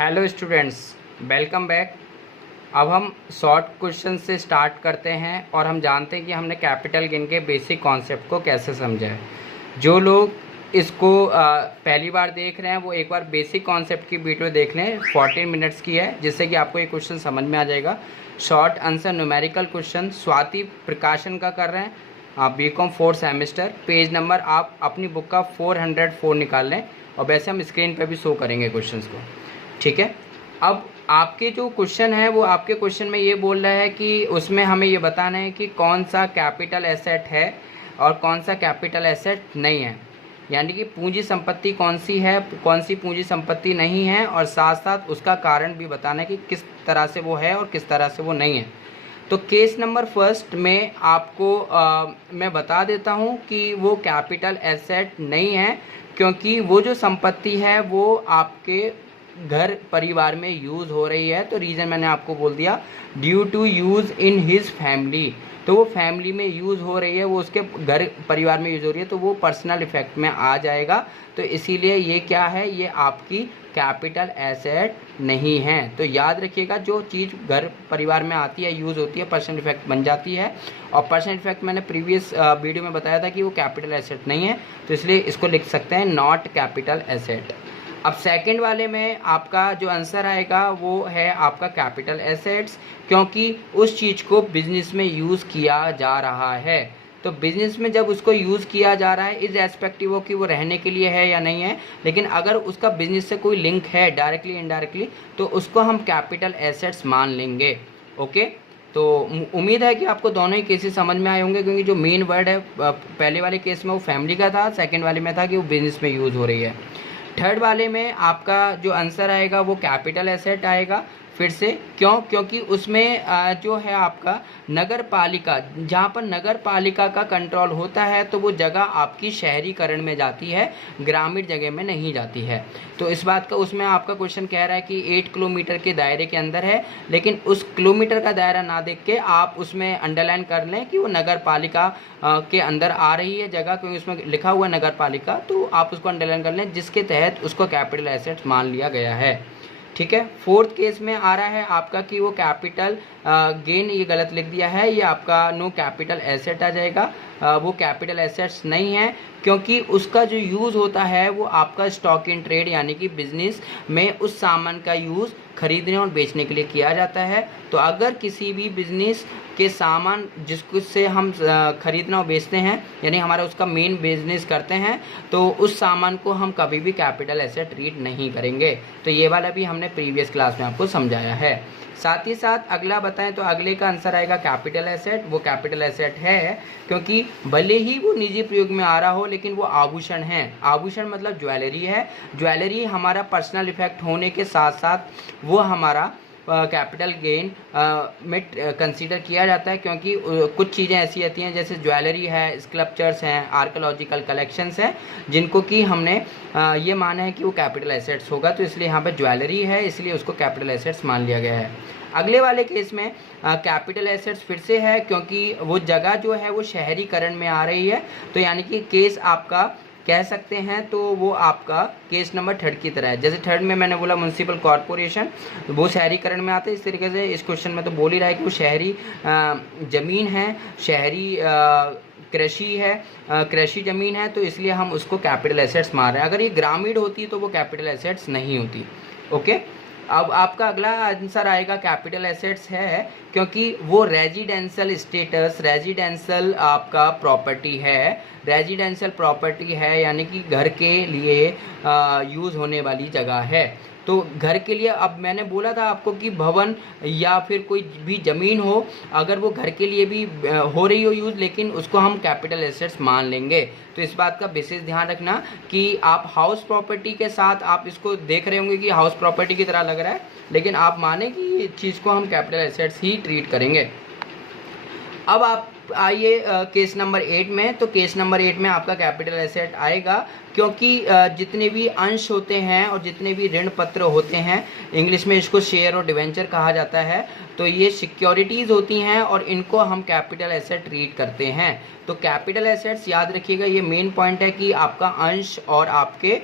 Hello students, welcome back. अब हम short question से स्टार्ट करते हैं और हम जानते हैं कि हमने कैपिटल गेन के बेसिक कॉन्सेप्ट को कैसे समझा है। जो लोग इसको पहली बार देख रहे हैं वो एक बार बेसिक कॉन्सेप्ट की वीडियो देख लें, 14 मिनट्स की है, जिससे कि आपको ये क्वेश्चन समझ में आ जाएगा। Short answer numerical question Swati प्रकाशन का कर रहे हैं, आप बीकॉम 4 सेमेस्टर। पेज नंबर आप अपनी बुक का 404 निकाल लें और वैसे हम स्क्रीन पर भी शो करेंगे क्वेश्चंस को, ठीक है। अब आपके जो क्वेश्चन है वो आपके क्वेश्चन में ये बोल रहा है कि उसमें हमें ये बताना है कि कौन सा कैपिटल एसेट है और कौन सा कैपिटल एसेट नहीं है, यानी कि पूंजी संपत्ति कौन सी है, कौन सी पूंजी संपत्ति नहीं है, और साथ साथ उसका कारण भी बताना है कि किस तरह से वो है और किस तरह से वो नहीं है। तो केस नंबर फर्स्ट में आपको मैं बता देता हूँ कि वो कैपिटल एसेट नहीं है, क्योंकि वो जो संपत्ति है वो आपके घर परिवार में यूज़ हो रही है। तो रीज़न मैंने आपको बोल दिया, due to use in his family. तो वो फैमिली में यूज़ हो रही है, वो उसके घर परिवार में यूज़ हो रही है, तो वो पर्सनल इफेक्ट में आ जाएगा। तो इसीलिए ये क्या है, ये आपकी कैपिटल एसेट नहीं है। तो याद रखिएगा, जो चीज़ घर परिवार में आती है, यूज़ होती है, पर्सनल इफेक्ट बन जाती है। और पर्सनल इफेक्ट मैंने प्रीवियस वीडियो में बताया था कि वो कैपिटल एसेट नहीं है, तो इसलिए इसको लिख सकते हैं नॉट कैपिटल एसेट। अब सेकंड वाले में आपका जो आंसर आएगा वो है आपका कैपिटल एसेट्स, क्योंकि उस चीज़ को बिजनेस में यूज़ किया जा रहा है। तो बिजनेस में जब उसको यूज़ किया जा रहा है, इस रेस्पेक्टिव हो कि वो रहने के लिए है या नहीं है, लेकिन अगर उसका बिजनेस से कोई लिंक है डायरेक्टली इनडायरेक्टली, तो उसको हम कैपिटल एसेट्स मान लेंगे। ओके, तो उम्मीद है कि आपको दोनों ही केसेस समझ में आए होंगे, क्योंकि जो मेन वर्ड है पहले वाले केस में वो फैमिली का था, सेकेंड वाले में था कि वो बिजनेस में यूज़ हो रही है। थर्ड वाले में आपका जो आंसर आएगा वो कैपिटल एसेट आएगा। फिर से क्योंकि उसमें जो है आपका नगर पालिका, जहाँ पर नगर पालिका का कंट्रोल होता है, तो वो जगह आपकी शहरीकरण में जाती है, ग्रामीण जगह में नहीं जाती है। तो इस बात का उसमें आपका क्वेश्चन कह रहा है कि 8 किलोमीटर के दायरे के अंदर है, लेकिन उस किलोमीटर का दायरा ना देख के आप उसमें अंडरलाइन कर लें कि वो नगर पालिका के अंदर आ रही है जगह, क्योंकि उसमें लिखा हुआ नगर पालिका, तो आप उसको अंडरलाइन कर लें, जिसके तहत उसको कैपिटल एसेट मान लिया गया है। ठीक है। फोर्थ केस में आ रहा है आपका कि वो कैपिटल गेन, ये गलत लिख दिया है, ये आपका नो कैपिटल एसेट आ जाएगा। वो कैपिटल एसेट्स नहीं है, क्योंकि उसका जो यूज़ होता है वो आपका स्टॉक इन ट्रेड, यानी कि बिजनेस में उस सामान का यूज़ खरीदने और बेचने के लिए किया जाता है। तो अगर किसी भी बिजनेस के सामान जिससे हम खरीदना और बेचते हैं, यानी हमारा उसका मेन बिजनेस करते हैं, तो उस सामान को हम कभी भी कैपिटल एसेट ट्रीट नहीं करेंगे। तो ये वाला भी हमने प्रीवियस क्लास में आपको समझाया है। साथ ही साथ अगला बताएं तो अगले का आंसर आएगा कैपिटल एसेट। वो कैपिटल एसेट है क्योंकि भले ही वो निजी प्रयोग में आ रहा हो, लेकिन वो आभूषण है। आभूषण मतलब ज्वेलरी है। ज्वेलरी हमारा पर्सनल इफेक्ट होने के साथ साथ वो हमारा कैपिटल गेन में कंसीडर किया जाता है, क्योंकि कुछ चीज़ें ऐसी आती हैं जैसे ज्वेलरी है, स्कल्पचर्स हैं, आर्कियोलॉजिकल कलेक्शंस हैं, जिनको कि हमने ये माना है कि वो कैपिटल एसेट्स होगा। तो इसलिए यहाँ पर ज्वेलरी है, इसलिए उसको कैपिटल एसेट्स मान लिया गया है। अगले वाले केस में कैपिटल एसेट्स फिर से है, क्योंकि वो जगह जो है वो शहरीकरण में आ रही है। तो यानी कि केस आपका कह सकते हैं, तो वो आपका केस नंबर थर्ड की तरह है। जैसे थर्ड में मैंने बोला म्युनिसिपल कॉरपोरेशन, वो शहरीकरण में आते हैं, इस तरीके से इस क्वेश्चन में तो बोल ही रहा है कि वो शहरी ज़मीन है, शहरी कृषि है, कृषि ज़मीन है, तो इसलिए हम उसको कैपिटल एसेट्स मान रहे हैं। अगर ये ग्रामीण होती तो वो कैपिटल एसेट्स नहीं होती। ओके, अब आपका अगला आंसर आएगा कैपिटल एसेट्स है, क्योंकि वो रेजिडेंशियल स्टेटस, रेजिडेंशियल आपका प्रॉपर्टी है, रेजिडेंशियल प्रॉपर्टी है, यानी कि घर के लिए यूज़ होने वाली जगह है। तो घर के लिए, अब मैंने बोला था आपको कि भवन या फिर कोई भी ज़मीन हो, अगर वो घर के लिए भी हो रही हो यूज़, लेकिन उसको हम कैपिटल एसेट्स मान लेंगे। तो इस बात का विशेष ध्यान रखना कि आप हाउस प्रॉपर्टी के साथ आप इसको देख रहे होंगे कि हाउस प्रॉपर्टी की तरह लग रहा है, लेकिन आप माने कि इस चीज़ को हम कैपिटल एसेट्स ही ट्रीट करेंगे। अब आप आइए केस नंबर 8 में। तो केस नंबर 8 में आपका कैपिटल एसेट आएगा, क्योंकि जितने भी अंश होते हैं और जितने भी ऋण पत्र होते हैं, इंग्लिश में इसको शेयर और डिवेंचर कहा जाता है, तो ये सिक्योरिटीज़ होती हैं और इनको हम कैपिटल एसेट ट्रीट करते हैं। तो कैपिटल एसेट्स याद रखिएगा, ये मेन पॉइंट है कि आपका अंश और आपके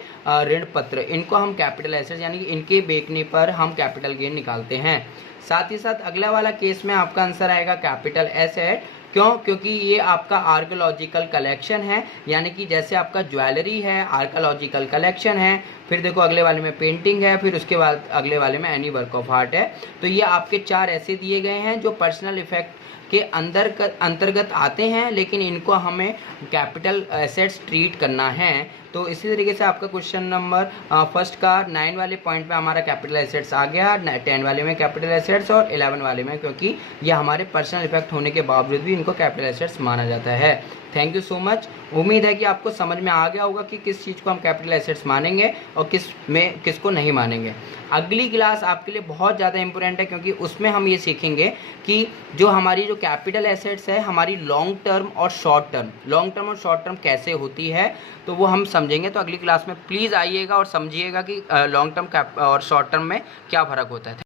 ऋण पत्र, इनको हम कैपिटल एसेट्स यानी कि इनके बेचने पर हम कैपिटल गेन निकालते हैं। साथ ही साथ अगला वाला केस में आपका आंसर आएगा कैपिटल एसेट। क्यों? क्योंकि ये आपका आर्कोलॉजिकल कलेक्शन है, यानी कि जैसे आपका ज्वेलरी है, आर्कोलॉजिकल कलेक्शन है, फिर देखो अगले वाले में पेंटिंग है, फिर उसके बाद अगले वाले में एनी वर्क ऑफ आर्ट है। तो ये आपके 4 ऐसे दिए गए हैं जो पर्सनल इफेक्ट के अंतर्गत आते हैं, लेकिन इनको हमें कैपिटल एसेट्स ट्रीट करना है। तो इसी तरीके से आपका क्वेश्चन नंबर फर्स्ट का 9 वाले पॉइंट पे हमारा कैपिटल एसेट्स आ गया, 10 वाले में कैपिटल एसेट्स और 11 वाले में, क्योंकि ये हमारे पर्सनल इफेक्ट होने के बावजूद भी इनको कैपिटल एसेट्स माना जाता है। Thank you so much. उम्मीद है कि आपको समझ में आ गया होगा कि किस चीज़ को हम कैपिटल एसेट्स मानेंगे और किसको नहीं मानेंगे। अगली क्लास आपके लिए बहुत ज़्यादा इंपॉर्टेंट है, क्योंकि उसमें हम ये सीखेंगे कि जो हमारी जो कैपिटल एसेट्स है, हमारी लॉन्ग टर्म और शॉर्ट टर्म कैसे होती है, तो वो हम समझेंगे। तो अगली क्लास में प्लीज़ आइएगा और समझिएगा कि लॉन्ग टर्म और शॉर्ट टर्म में क्या फ़र्क होता है।